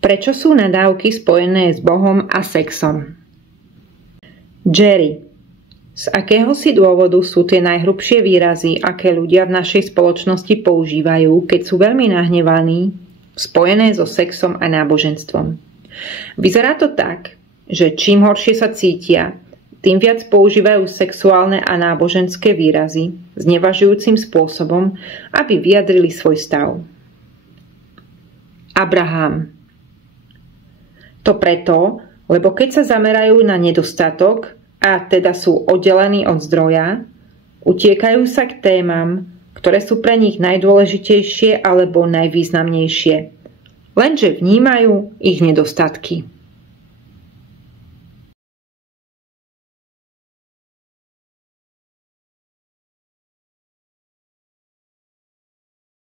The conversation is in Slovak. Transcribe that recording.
Prečo sú nadávky spojené s Bohom a sexom? Jerry. Z akéhosi dôvodu sú tie najhrubšie výrazy, aké ľudia v našej spoločnosti používajú, keď sú veľmi nahnevaní, spojené so sexom a náboženstvom? Vyzerá to tak, že čím horšie sa cítia, tým viac používajú sexuálne a náboženské výrazy znevažujúcim spôsobom, aby vyjadrili svoj stav. Abraham. To preto, lebo keď sa zamerajú na nedostatok, a teda sú oddelení od zdroja, utiekajú sa k témam, ktoré sú pre nich najdôležitejšie alebo najvýznamnejšie, lenže vnímajú ich nedostatky.